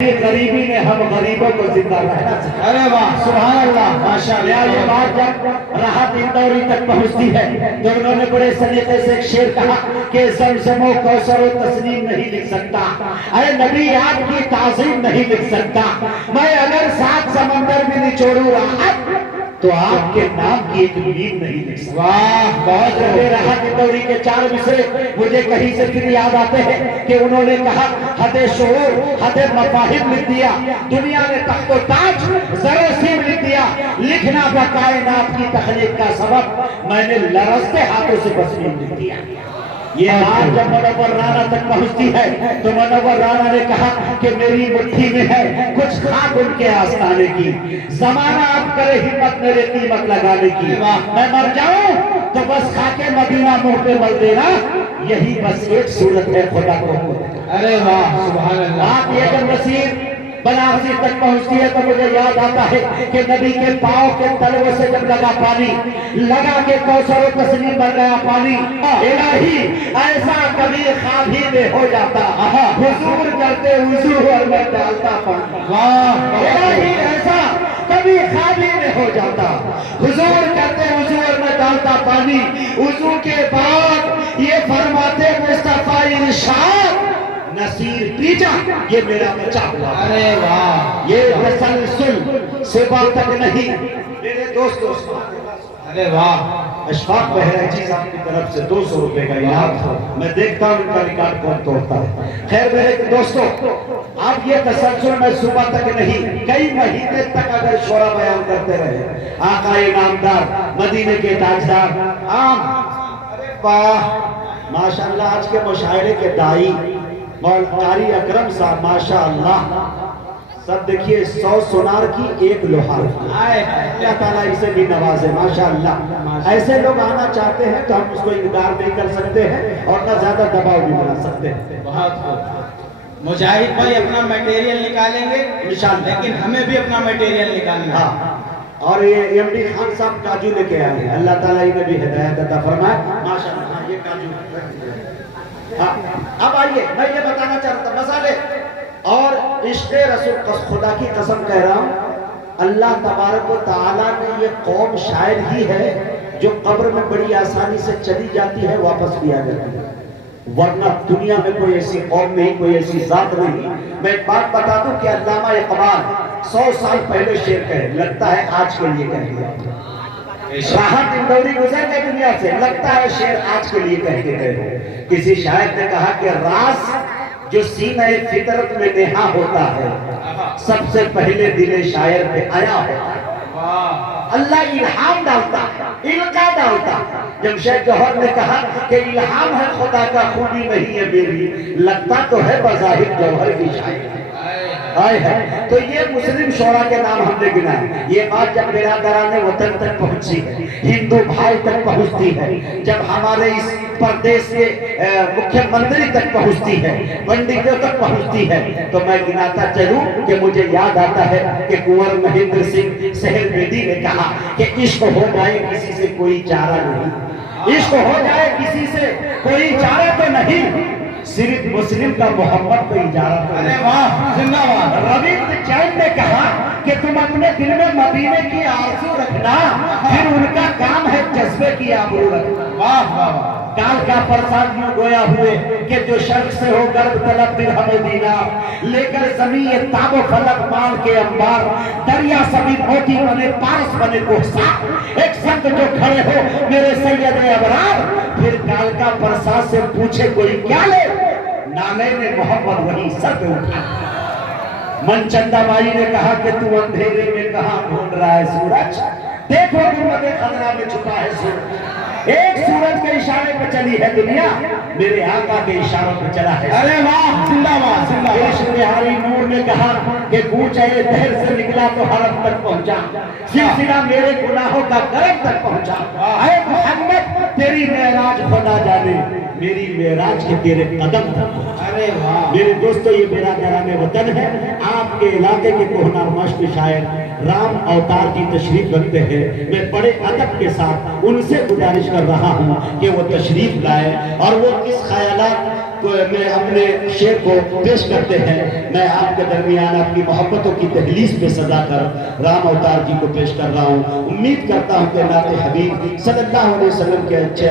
غریبی نے ہم غریبوں کو زندہ رہنا سکھایا۔ ارے واہ سبحان اللہ ماشاءاللہ۔ یہ بات جب راحت اندوری تک پہنچتی ہے تو انہوں نے بڑے سلیقے سے ایک شعر کہا کہ زمزم و کوثر و تسنیم نہیں لکھ سکتا، اے نبی آپ کی تعظیم نہیں لکھ سکتا، میں اگر 7 سمندر بھی نچوڑوں راحت تو آپ کے نام کی ایک نیند نہیں لکھ سکتا۔ واہ بہت راحت اندوری کے 4 مصرے مجھے کہیں سے پھر یاد آتے ہیں کہ انہوں نے کہا حد شعور حد مفاہیم لکھ دیا، دنیا نے تخت و تاج زر و سیم لکھ دیا، لکھنا با کائنات کی تخلیق کا سبب میں نے لرزتے ہاتھوں سے بسمین لکھ دیا۔ یہ بات جب منور رانا تک پہنچتی ہے تو منور رانا نے کہا کہ میری مٹھی میں ہے کچھ خاک ان کے آستانے کی، زمانہ اب کرے ہمت میرے قیمت لگانے کی، میں مر جاؤں تو بس خاک مدینہ منہ پہ مل دینا، یہی بس ایک صورت ہے خدا کو۔ ارے واہ سبحان اللہ۔ آپ یہ جب رسید بنارسی تک پہنچتی ہے تو مجھے یاد آتا ہے کہ نبی کے پاؤں کے تلوے سے جب لگا پانی، لگا کے کوثر و تسنیم بن گیا پانی، الہی ایسا کبھی خواب ہی میں ہو جاتا، حضور کرتے وضو اور میں ڈالتا پانی۔ الہی ایسا کبھی خواب ہی میں ہو جاتا، حضور کرتے وضو اور میں ڈالتا پانی۔ وضو کے بعد یہ فرماتے مصطفیٰ ارشاد نصیر پیجا یہ میرا بچا ہوا۔ ارے واہ یہ تسلسل صبح تک نہیں میرے دوستوں۔ ارے واہ اشفاق بہرائچی صاحب کی طرف سے 200 روپے کا انعام تھا، میں دیکھتا ہوں ان کا ریکارڈ کون توڑتا ہے۔ خیر میرے دوستوں اب یہ تسلسل میں صبح تک نہیں کئی مہینے تک اگر شعرا بیان کرتے رہے، آقا انعامدار مدینے کے تاجدار عام۔ ارے واہ ماشاءاللہ آج کے مشاعرے کے دائی قاری اکرم صاحب ماشاءاللہ سب دیکھیے 100 سونار کی 1 لوہار کی، اللہ تعالیٰ اسے بھی نوازے ماشاءاللہ۔ ایسے لوگ آنا چاہتے ہیں تو ہم اس کو انکار نہیں کر سکتے ہیں اور نہ زیادہ دباؤ بھی بنا سکتے ہیں۔ بہت مجاہد بھائی اپنا میٹیریل نکالیں گے انشاءاللہ، لیکن ہمیں بھی اپنا میٹیریل نکالنا ہے۔ اور یہ ایم ڈی خان صاحب کاجو لے کے آئے ہیں، اللہ تعالیٰ انہیں بھی ہدایت عطا فرمائے ماشاءاللہ۔ یہ کاجو اب آئیے میں یہ بتانا چاہتا ہوں مسئلے اور عشق رسول خدا کی قسم کہہ رہا ہوں، اللہ تبارک و تعالیٰ نے یہ قوم شاید ہی ہے جو قبر میں بڑی آسانی سے چلی جاتی ہے واپس بھی آ جاتی ہے، ورنہ دنیا میں کوئی ایسی قوم نہیں، کوئی ایسی ذات نہیں۔ میں ایک بات بتا دوں کہ علامہ اقبال 100 سال پہلے شعر کہے، لگتا ہے آج کے لیے کہہ دیا۔ راحت اندوری گزر گئے دنیا سے، لگتا ہے شعر آج کے لیے کہہ کے گئے۔ کسی شاعر نے کہا کہ راز جو سینہ فطرت میں نہا ہوتا ہے سب سے پہلے دل شاعر پہ آیا ہوتا ہے۔ اللہ الہام ڈالتا، القا ڈالتا۔ جمشید جوہر نے کہا کہ الہام ہے خدا کا، خوبی نہیں ہے میری، لگتا تو ہے بظاہر جوہر کی شاعر ہے۔ تو یہ مسلم شعراء کے نام ہم نے گنا ہے۔ یہ بات جب برادران وطن تک پہنچی ہے، ہندو بھائی تک پہنچتی ہے، جب ہمارے اس پردیش کے مکھیہ منتری تک پہنچتی ہے، پنڈتوں تک پہنچتی ہے، تو میں گناتا چلوں کہ مجھے یاد آتا ہے کہ کنور مہندر سنگھ سہیل بیدی نے کہا کہ عشق ہو جائے کسی سے کوئی چارہ نہیں، عشق ہو جائے کسی سے کوئی چارہ تو نہیں، صرف مسلم کا محمد کو اجارہ تو نہیں۔ زندہ باد۔ ربیندر جین نے کہا کہ تم اپنے دل میں مدینے کی آرزو رکھنا، پھر ان کا کام ہے جذبے کی آبرو رکھنا۔ واہ واہ کال کا پرساد یوں گویا ہوئے کہ جو شرق سے ہو گرد طلب درہم و دینار، لے کر زمین تاب و فلک مال کے انبار، دریا سبھی موتی بنے پارس بنے کوہسار، ایک سنگ جو کھڑے ہو میرے سید ابرار، پھر کال کا پرساد سے پوچھے کوئی کیا لے، نالے نے محمد وہی سر پہ اٹھا۔ من چندہ بائی نے کہا کہ تو اندھیرے میں کہاں ڈھونڈ رہا ہے سورج، دیکھو گنبد خضرا میں چھپا ہے سورج، ایک سورج کے اشارے پہ چلی ہے دنیا، میرے آقا کے اشاروں پہ چلا ہے۔ ارے واہ زندہ باد زندہ باد۔ عشق بہاری نور نے کہا کہ کوچہ دہر سے نکلا تو حرم تک پہنچا، سلسلہ میرے گناہوں کا کرم تک پہنچا، اے محمد تیری معراج خدا جانے، میری معراج کے تیرے قدم تک پہنچا۔ ارے واہ میرے دوستو یہ برادران وطن ہے، آپ کے علاقے کے کوہنا مشق شاعر رام اوتار کی تشریف رکھتے ہیں، میں بڑے ادب کے ساتھ ان سے گزارش کر رہا ہوں کہ وہ تشریف لائے اور وہ اس خیالات میں اپنے شعر کو پیش کرتے ہیں، میں آپ کے درمیان آپ کی محبتوں کی تحلیس پہ سزا کر رام اوتار جی کو پیش کر رہا ہوں۔ امید کرتا ہوں کہ نعت حبیب صلی اللہ علیہ وسلم کے اچھے